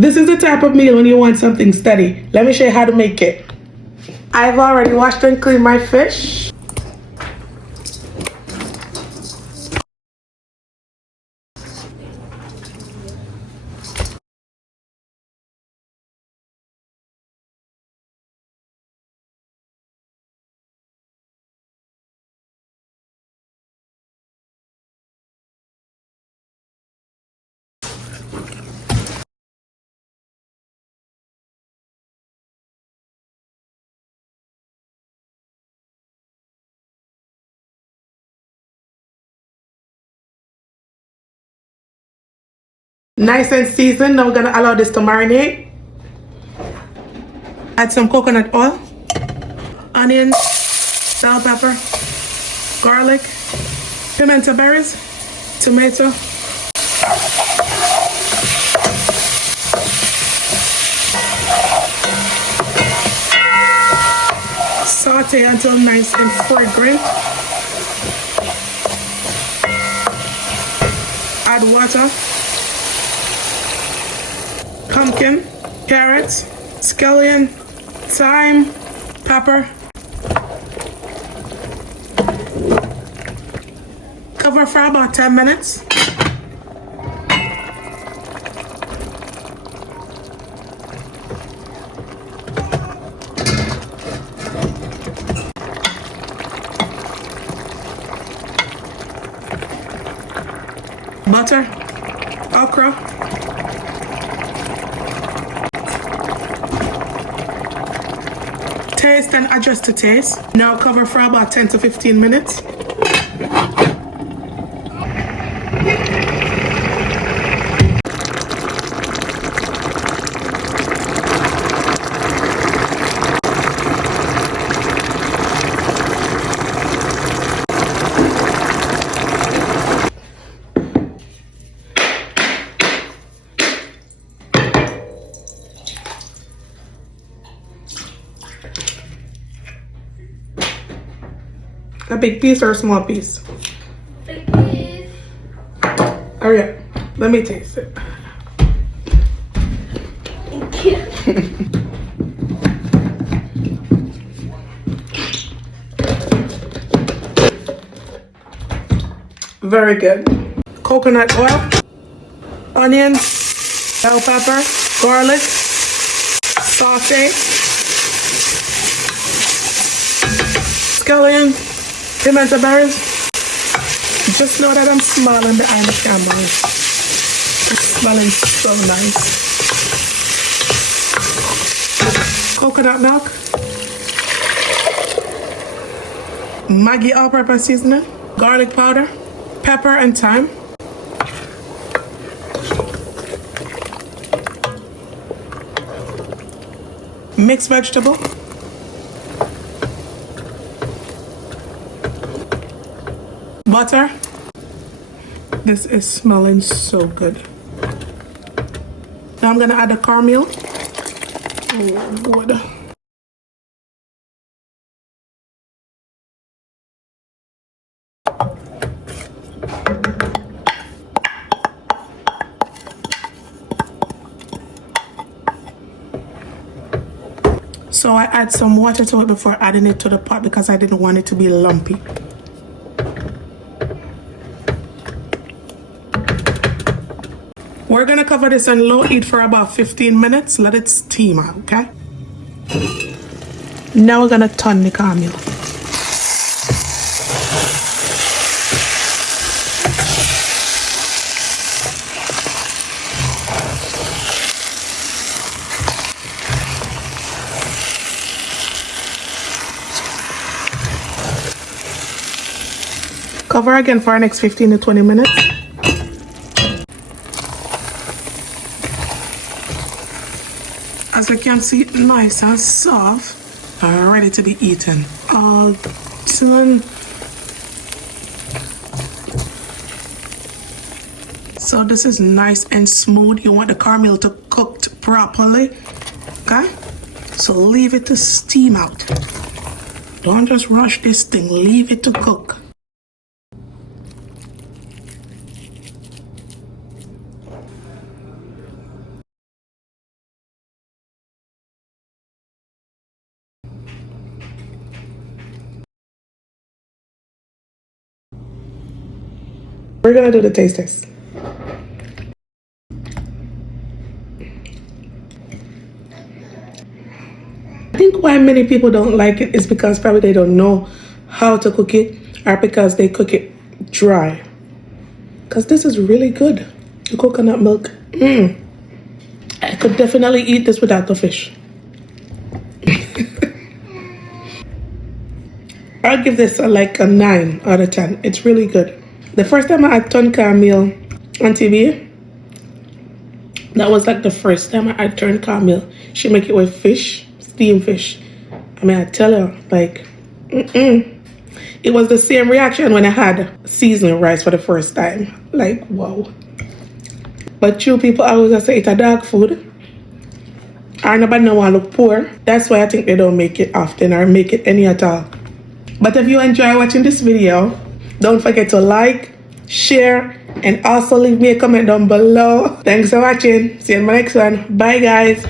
This is the type of meal when you want something steady. Let me show you how to make it. I've already washed and cleaned my fish. Nice and seasoned. Now we're gonna allow this to marinate. Add some coconut oil, onions, bell pepper, garlic, pimento berries, tomato, saute until nice and fragrant. Add water, pumpkin, carrots, scallion, thyme, pepper. Cover for about 10 minutes. Butter, okra, taste and adjust to taste. Now cover for about 10 to 15 minutes. A big piece or a small piece? Big piece. Hurry up. Let me taste it. Thank you. Very good. Coconut oil, onions, bell pepper, garlic, saute, scallion, pimento berries. Just know that I'm smelling behind the camera. It's smelling so nice. Coconut milk, Maggi all-purpose seasoning, garlic powder, pepper and thyme, mixed vegetable, butter. This is smelling so good. Now I'm gonna add the cornmeal. Oh, good. So I add some water to it before adding it to the pot because I didn't want it to be lumpy. We're gonna cover this on low heat for about 15 minutes. Let it steam out, okay? Now we're gonna turn the cornmeal. Cover again for the next 15 to 20 minutes. As you can see, nice and soft, ready to be eaten. All done. So this is nice and smooth. You want the cornmeal to cook properly, okay? So leave it to steam out. Don't just rush this thing, leave it to cook. We're gonna do the taste test. I think why many people don't like it is because probably they don't know how to cook it, or because they cook it dry. Because this is really good. The coconut milk. I could definitely eat this without the fish. I'll give this like a 9 out of 10. It's really good. The first time I had Turn Cornmeal on TV, that was like the first time I had Turn Cornmeal. She make it with fish, steamed fish. I mean, I tell you, like, it was the same reaction when I had seasoned rice for the first time. Like, wow. But you people always say it's a dog food. Or nobody no want to look poor. That's why I think they don't make it often or make it any at all. But if you enjoy watching this video, don't forget to like, share, and also leave me a comment down below. Thanks for watching. See you in my next one. Bye, guys.